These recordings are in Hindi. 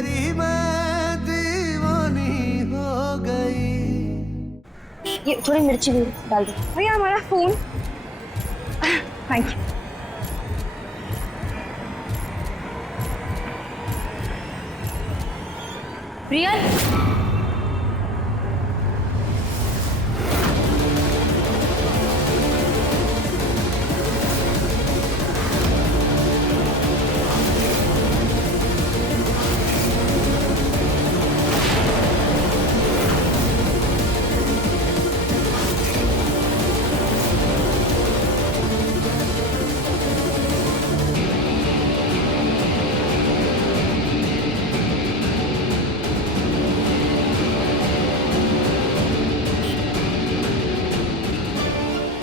तेरी मैं दीवानी हो गई। ये थोड़ी मिर्ची भी डाल दो। भैया हमारा फोन। Thank you. प्रियल,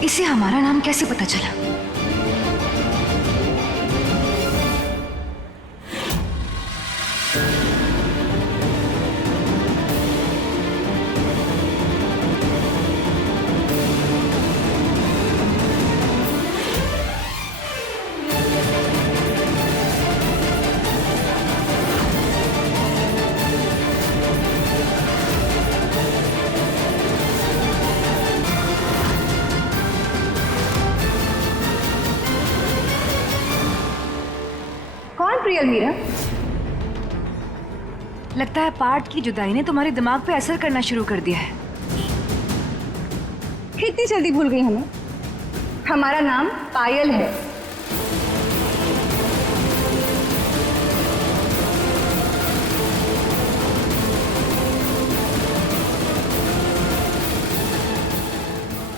इसे हमारा नाम कैसे पता चला? कौन प्रियल मीरा? लगता है पार्ट की जुदाई ने तुम्हारे दिमाग पे असर करना शुरू कर दिया है। इतनी जल्दी भूल गई हमें? हमारा नाम पायल है।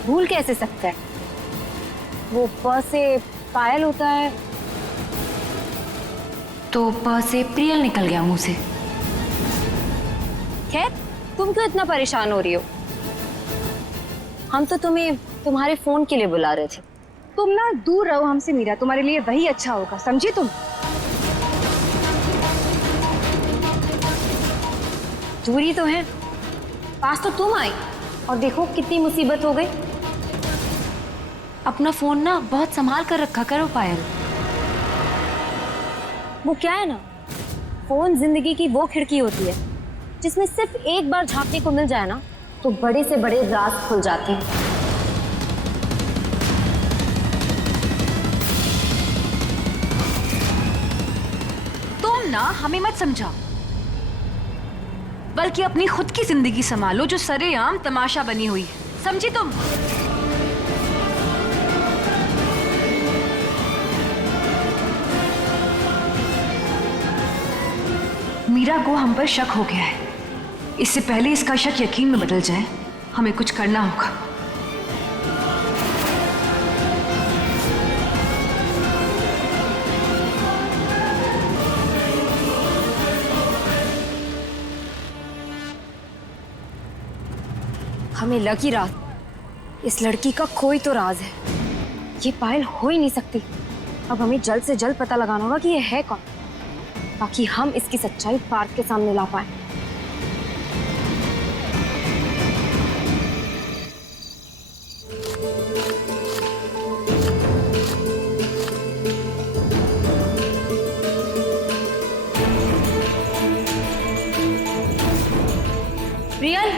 भूल कैसे सकता है? वो प से पायल होता है तो प से प्रियल निकल गया मुंह से। खैर, तुम क्यों इतना परेशान हो रही हो? हम तो तुम्हें तुम्हारे फोन के लिए बुला रहे थे। तुम ना दूर रहो हमसे मीरा, तुम्हारे लिए वही अच्छा होगा, समझी तुम? दूरी तो है, पास तो तुम आई और देखो कितनी मुसीबत हो गई। अपना फोन ना बहुत संभाल कर रखा करो पायल। वो क्या है ना, फोन जिंदगी की वो खिड़की होती है जिसमें सिर्फ एक बार झांकने को मिल जाए ना तो बड़े से बड़े राज खुल जाते हैं। तुम ना हमें मत समझाओ, बल्कि अपनी खुद की जिंदगी संभालो जो सरेआम तमाशा बनी हुई है, समझी तुम? मीरा को हम पर शक हो गया है। इससे पहले इसका शक यकीन में बदल जाए, हमें कुछ करना होगा। हमें लगी रात, इस लड़की का कोई तो राज है। ये पायल हो ही नहीं सकती। अब हमें जल्द से जल्द पता लगाना होगा कि ये है कौन, ताकि हम इसकी सच्चाई पार्थ के सामने ला पाए। प्रियल,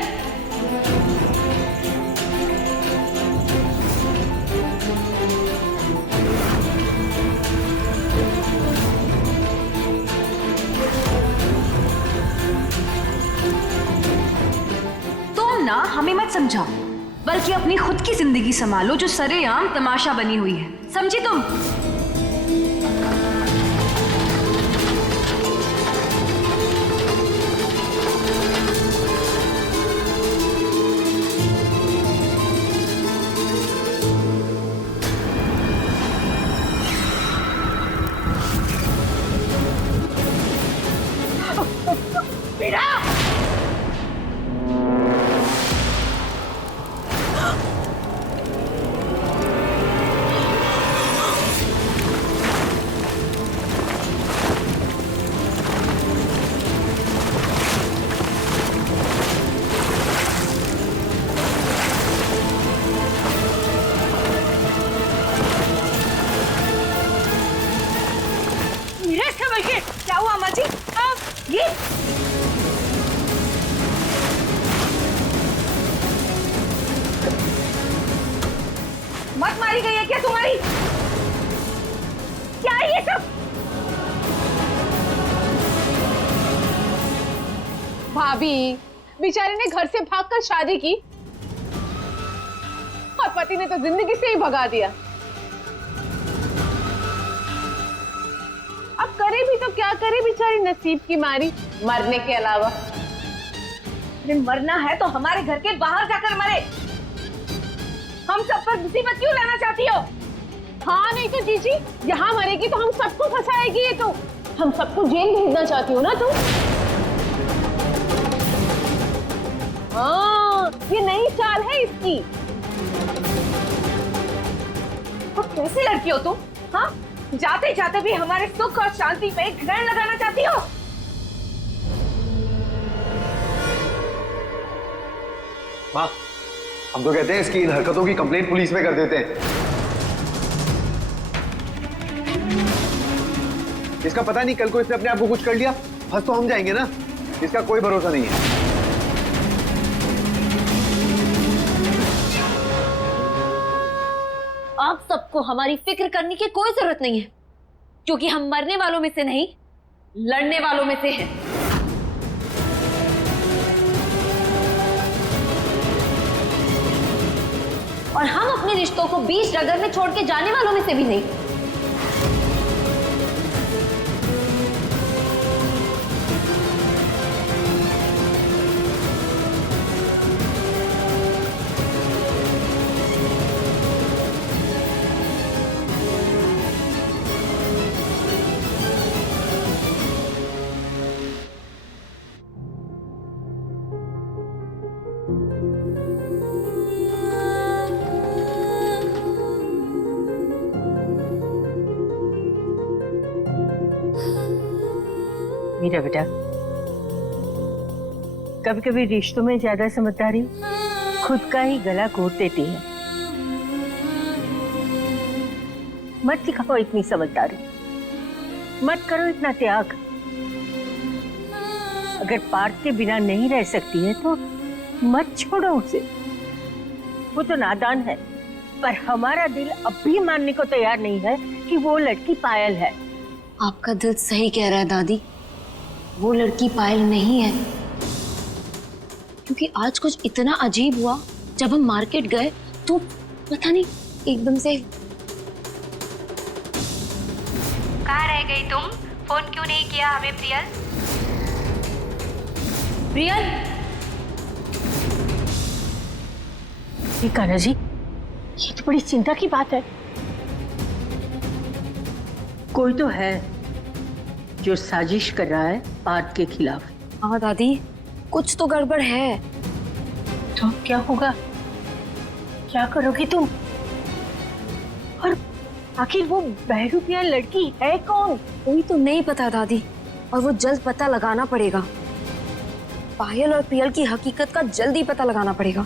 ना हमें मत समझाओ, बल्कि अपनी खुद की जिंदगी संभालो जो सरेआम तमाशा बनी हुई है, समझी तुम? क्या हुआ अम्मा जी? ये दादी। मत मारी गई है क्या तुम्हारी? क्या है ये सब? भाभी, बेचारी ने घर से भागकर शादी की और पति ने तो जिंदगी से ही भगा दिया। अब करे भी तो क्या करे बेचारी, नसीब की मारी, मरने के अलावा। अरे मरना है तो हमारे घर के बाहर जाकर मरे। हम सब पर मुसीबत क्यों लाना चाहती हो? हाँ नहीं तो जीजी, यहाँ मरेगी तो हम सबको फंसाएगी ये तो। हम सबको जेल भेजना चाहती हो ना तुम? हाँ, ये नई चाल है इसकी। तो कैसी लड़की हो तुम? हाँ, जाते जाते भी हमारे सुख और शांति पे ग्रहण लगाना चाहती हो। माँ, हम तो कहते हैं इसकी इन हरकतों की कंप्लेंट पुलिस में कर देते हैं। इसका पता नहीं कल को इसने अपने आप को कुछ कर लिया, फंस तो हम जाएंगे ना। इसका कोई भरोसा नहीं है। आप सबको हमारी फिक्र करने की कोई जरूरत नहीं है, क्योंकि हम मरने वालों में से नहीं, लड़ने वालों में से हैं। और हम अपने रिश्तों को बीच डगर में छोड़ के जाने वालों में से भी नहीं। मीरा बेटा, कभी कभी रिश्तों में ज्यादा समझदारी खुद का ही गला घोट देती है। मत दिखाओ इतनी समझदारी, मत करो इतना त्याग। अगर पार्थ के बिना नहीं रह सकती है तो मत छोड़ो उसे। वो तो नादान है, पर हमारा दिल अब भी मानने को तैयार नहीं है कि वो लड़की पायल है। आपका दिल सही कह रहा है दादी, वो लड़की पायल नहीं है। क्योंकि आज कुछ इतना अजीब हुआ, जब हम मार्केट गए तो पता नहीं एकदम से। कहाँ रह गई तुम? फोन क्यों नहीं किया हमें प्रियल? प्रियल, ये कान्हा जी, ये तो बड़ी चिंता की बात है। कोई तो है जो साजिश कर रहा है पार्थ के खिलाफ। हाँ दादी, कुछ तो गड़बड़ है। तो क्या होगा? क्या करोगी तुम? और आखिर वो बहरूपिया लड़की है कौन? कोई तो नहीं पता दादी, और वो जल्द पता लगाना पड़ेगा। पायल और प्रियल की हकीकत का जल्दी पता लगाना पड़ेगा,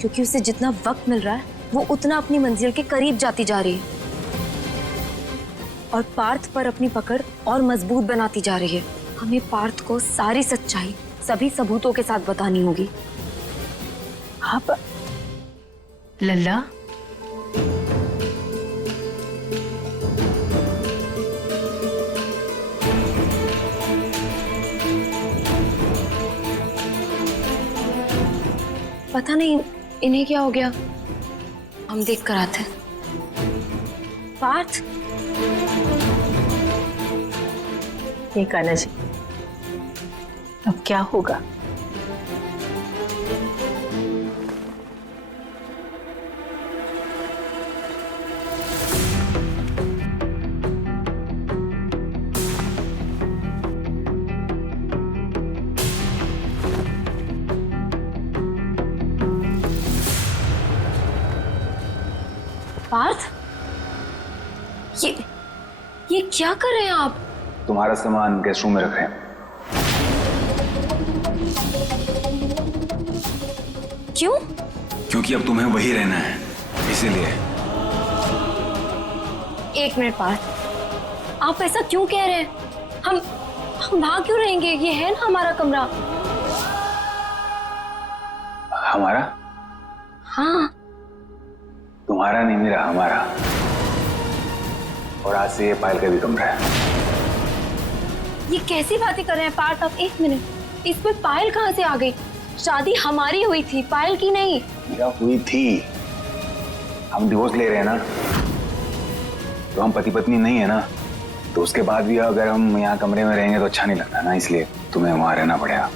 क्योंकि उसे जितना वक्त मिल रहा है वो उतना अपनी मंजिल के करीब जाती जा रही है, और पार्थ पर अपनी पकड़ और मजबूत बनाती जा रही है। हमें पार्थ को सारी सच्चाई सभी सबूतों के साथ बतानी होगी। आप लल्ला, पता नहीं इन्हें क्या हो गया, हम देख कर आते हैं। पार्थ, ये कान्हा जी, अब क्या होगा? पार्थ, ये क्या कर रहे हैं आप? तुम्हारा सामान गेस्ट रूम में रखें। क्यों? क्योंकि अब तुम्हें वही रहना है, इसीलिए। एक मिनट पार्थ, आप ऐसा क्यों कह रहे हैं? हम वहां क्यों रहेंगे? ये है ना हमारा कमरा। हमारा? हाँ, तुम्हारा नहीं मेरा, हमारा। और आज से ये पायल का भी कमरा है। ये कैसी बातें कर रहे हैं पार्थ आप? एक मिनट, इसमें पायल कहाँ से आ गई? शादी हमारी हुई थी, पायल की नहीं। मेरा हुई थी। हम डिवोर्स ले रहे हैं ना, तो हम पति पत्नी नहीं है ना, तो उसके बाद भी अगर हम यहाँ कमरे में रहेंगे तो अच्छा नहीं लगता ना, इसलिए तुम्हें वहां रहना पड़ेगा।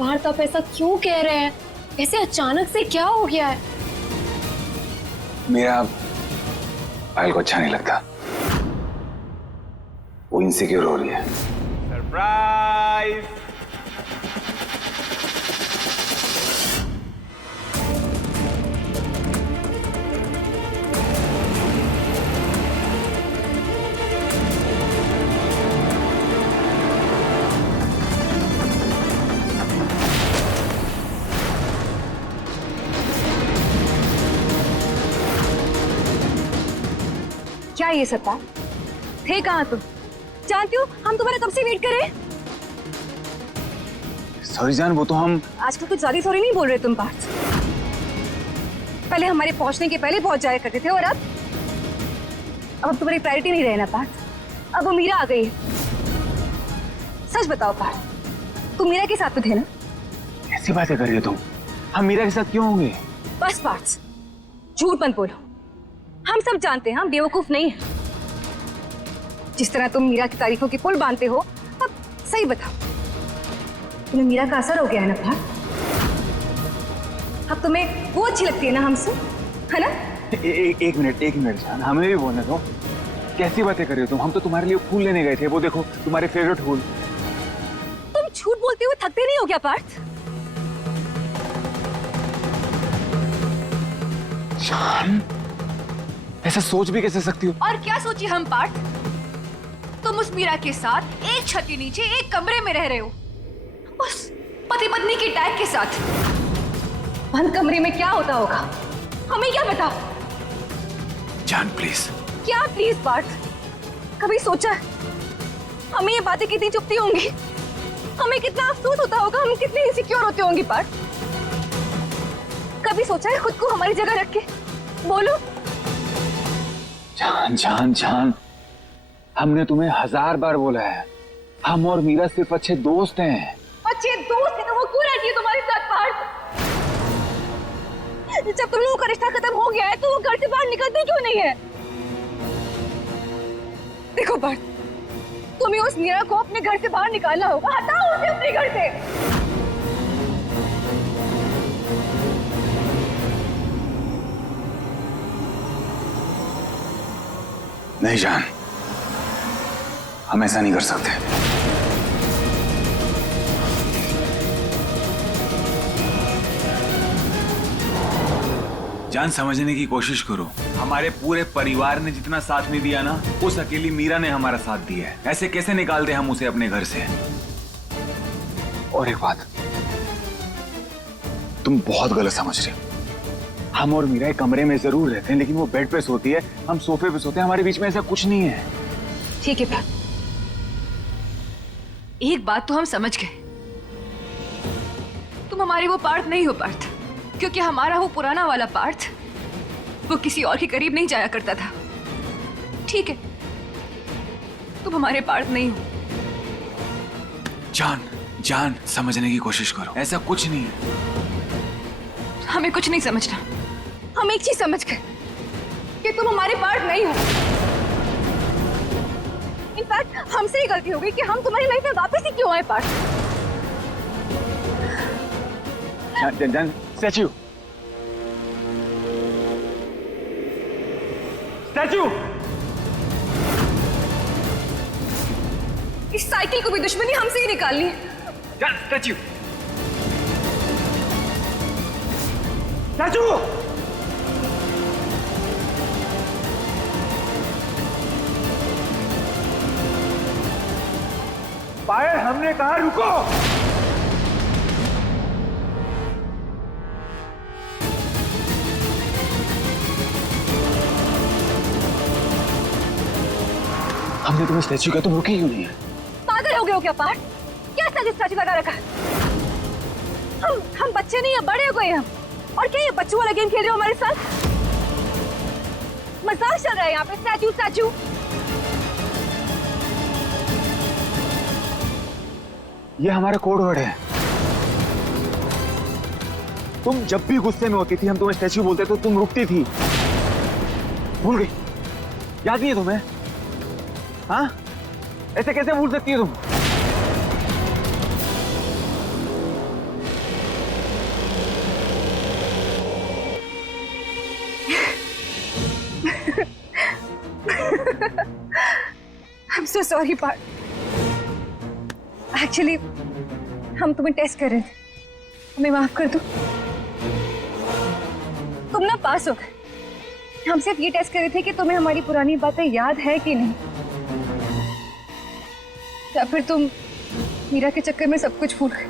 पार्थ आप ऐसा क्यों कह रहे हैं? ऐसे अचानक से क्या हो गया है? मेरा पायल को अच्छा नहीं लगता, वो इनसिक्योर हो रही है। सरप्राइज! क्या ये सत्ता थे? कहाँ तुम? जानती हो हम तुम्हारे कब से वेट कर रहे हैं। सॉरी जान, वो तो हम आजकल कुछ ज्यादा सॉरी नहीं बोल रहे तुम पार्थ। पहले हमारे पहुंचने के पहले पहुंच जाया करते थे, और अब तुम्हारी प्रायोरिटी नहीं रहे ना पार्थ। अब वो मीरा आ गई है। सच बताओ पार्थ, तुम मीरा के साथ में थे ना? कैसी बातें कर रही हो तुम? हम मीरा के साथ क्यों होंगे? बस पार्थ, झूठ मत बोलो। हम सब जानते हैं हम बेवकूफ नहीं है। जिस तरह तुम मीरा की तारीफों की पुल बांधते हो, अब सही बताओ, तुम्हें मीरा का असर हो गया है ना पार्थ? अब तुम्हें वो अच्छी लगती है ना हमसे, है ना? एक मिनट जान, हमें भी बोलने दो। कैसी बातें कर रही हो तुम? हम तो तुम्हारे लिए फूल लेने गए थे, वो देखो तुम्हारे फेवरेट फूल। तुम झूठ बोलते हुए थकते नहीं हो क्या पार्थ? जान, ऐसा सोच भी कैसे सकती हो? और क्या सोची हम पार्थ? तुम उस मीरा के साथ एक छत के नीचे एक कमरे में रह रहे हो, उस पति पत्नी की टैग के साथ। बंद कमरे में क्या होता होगा हमें क्या पता? जान प्लीज। क्या प्लीज पार्थ? कभी सोचा है हमें ये बातें कितनी चुपती होंगी? हमें कितना अफसोस होता होगा, हम कितने इनसिक्योर होते होंगे पार्थ? कभी सोचा है खुद को हमारी जगह रख के? बोलो। जान, हमने तुम्हें 1000 बार बोला है, हम और मीरा सिर्फ अच्छे दोस्त हैं। अच्छे दोस्त है तो वो क्यों रहती है तुम्हारे साथ पार्थ? जब तुम लोगों का रिश्ता खत्म हो गया है तो वो घर से बाहर निकलती क्यों नहीं है? देखो पार्थ, तुम्हें उस मीरा को अपने घर से बाहर निकालना होगा। हटाओ उसे अपने घर से। नहीं जान, हम ऐसा नहीं कर सकते। जान, समझने की कोशिश करो। हमारे पूरे परिवार ने जितना साथ नहीं दिया ना, उस अकेली मीरा ने हमारा साथ दिया है। ऐसे कैसे निकाल दे हम उसे अपने घर से? और एक बात, तुम बहुत गलत समझ रहे हो। हम और मीरा एक कमरे में जरूर रहते हैं, लेकिन वो बेड पे सोती है, हम सोफे पे सोते हैं। हमारे बीच में ऐसा कुछ नहीं है। ठीक है पार्थ, एक बात तो हम समझ गए, तुम हमारी वो पार्थ नहीं हो पार्थ, क्योंकि हमारा वो पुराना वाला पार्थ वो किसी और के करीब नहीं जाया करता था। ठीक है, तुम हमारे पार्थ नहीं हो। जान, समझने की कोशिश करो, ऐसा कुछ नहीं है। हमें कुछ नहीं समझना। हम एक चीज समझ गए कि तुम हमारे पार्ट नहीं हो। इनफैक्ट हमसे ही गलती हो गई कि हम तुम्हारी लाइफ में वापस ही क्यों आए पार्ट। जान, स्टैचू इस साइकिल को भी दुश्मनी हमसे ही निकालनी है। स्टैचू पायल, हमने कहा रुको। हमने तुम्हें स्टैचू किया, तुम रुकी क्यों नहीं है? पागल हो गए हो क्या पार्थ? क्या स्टैचू लगा रखा है? हम बच्चे नहीं है, बड़े हो गए हम। और क्या ये बच्चों वाला गेम खेल रहे हो हमारे साथ? मजाक चल रहा है यहाँ पे, स्टैचू। ये हमारा कोड वर्ड है। तुम जब भी गुस्से में होती थी, हम तुम्हें स्टैचू बोलते तो तुम रुकती थी। भूल गई? याद नहीं है तुम्हें? हाँ, ऐसे कैसे भूल सकती है तुम? I'm so sorry Partha. Actually हम तुम्हें टेस्ट कर रहे थे, हमें माफ कर दो। तुम ना पास हो गए। हम सिर्फ ये टेस्ट कर रहे थे कि तुम्हें हमारी पुरानी बातें याद है कि नहीं, या फिर तुम मीरा के चक्कर में सब कुछ भूल गए।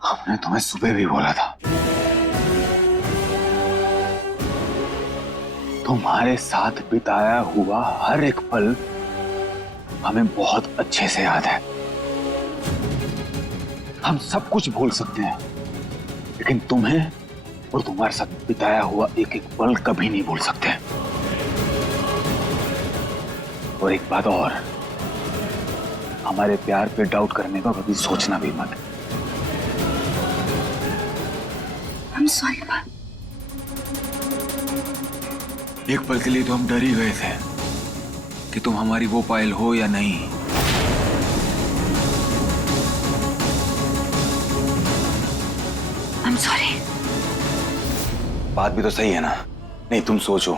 हमने तुम्हें सुबह भी बोला था, तुम्हारे साथ बिताया हुआ हर एक पल हमें बहुत अच्छे से याद है। हम सब कुछ भूल सकते हैं, लेकिन तुम्हें और तुम्हारे साथ बिताया हुआ एक एक पल कभी नहीं भूल सकते। और एक बात और, हमारे प्यार पे डाउट करने का कभी सोचना भी मत। I'm sorry Partha. एक पल के लिए तो हम डर ही गए थे कि तुम हमारी वो पायल हो या नहीं। I'm sorry। बात भी तो सही है ना? नहीं, तुम सोचो,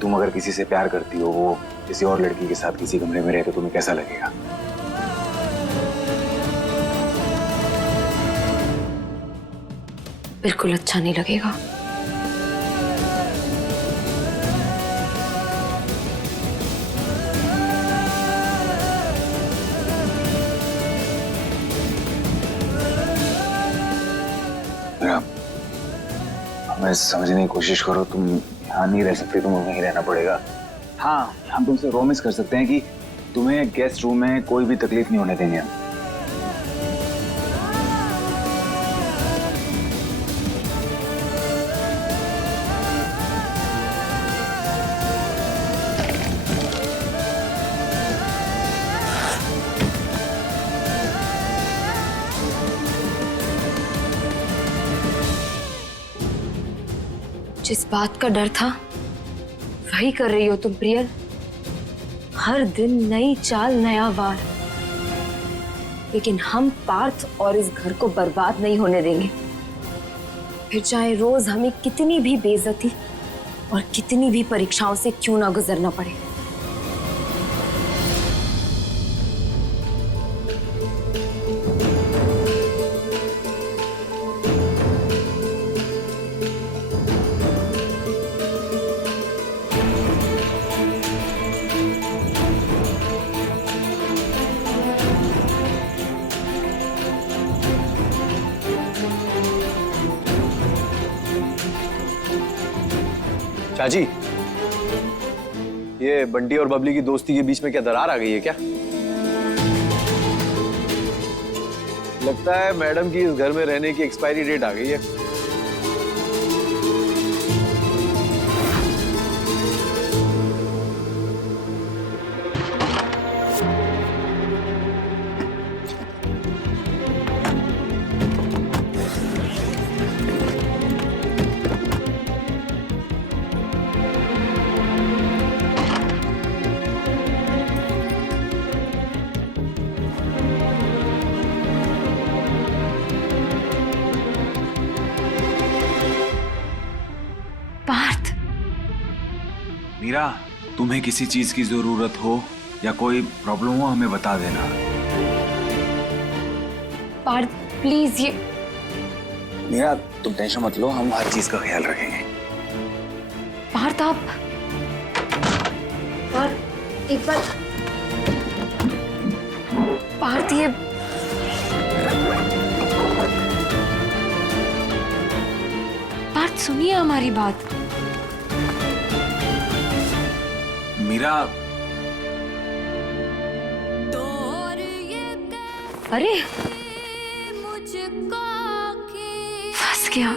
तुम अगर किसी से प्यार करती हो, वो किसी और लड़की के साथ किसी कमरे में रहे तो तुम्हें कैसा लगेगा? बिल्कुल अच्छा नहीं लगेगा। हमें समझने की कोशिश करो, तुम यहाँ नहीं रह सकते, तुम्हें वहीं रहना पड़ेगा। हाँ, हम तुमसे प्रॉमिस कर सकते हैं कि तुम्हें गेस्ट रूम में कोई भी तकलीफ नहीं होने देंगे हम। जिस बात का डर था वही कर रही हो तुम प्रियल। हर दिन नई चाल, नया वार। लेकिन हम पार्थ और इस घर को बर्बाद नहीं होने देंगे, फिर चाहे रोज हमें कितनी भी बेइज्जती और कितनी भी परीक्षाओं से क्यों ना गुजरना पड़े। चाची, ये बंटी और बबली की दोस्ती के बीच में क्या दरार आ गई है क्या? लगता है मैडम की इस घर में रहने की एक्सपायरी डेट आ गई है। मीरा, तुम्हें किसी चीज की जरूरत हो या कोई प्रॉब्लम हो हमें बता देना। पार्थ प्लीज, ये मीरा तुम टेंशन मत लो, हम हर चीज का ख्याल रखेंगे। पार्थ आप पार्थ एक बार, पार्थ ये पार्थ सुनिए हमारी बात। मीरा, अरे फंस गया।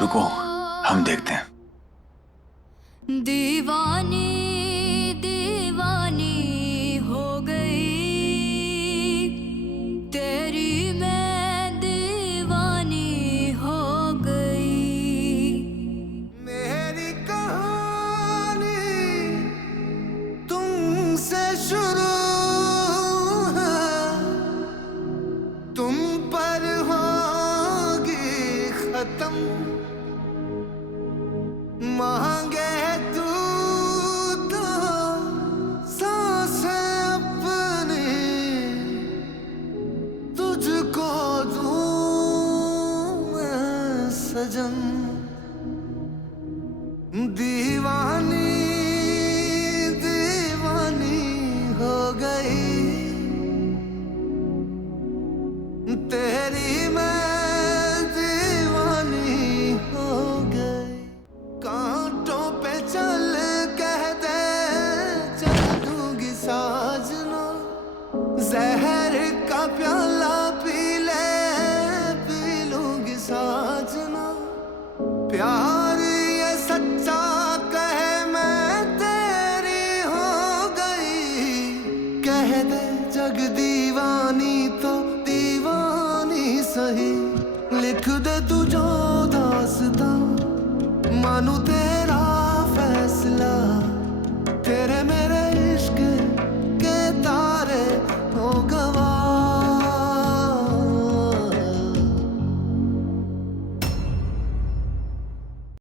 रुको, हम देखते हैं। दीवानी दीवानी हो गई, तेरी मैं दीवानी हो गई। मेरी कहानी तुमसे शुरू है, तुम पर होगी खत्म। मांगे तू तो सांसें अपनी, तुझको दूं मैं सजन। दीवानी दीवानी हो गई, तेरी मैं दीवानी हो गई। कांटों पे चल कह दे, चल दूंगी साजना। जहर का प्याला पी ले, पी लूंगी साजना। प्यार ये सच्चा कहे मैं तेरी हो गई। कह दे जग दीवानी तो दीवानी सही। लिख दे तू जो दास्तां, मानू तेरा फैसला। तेरे मेरे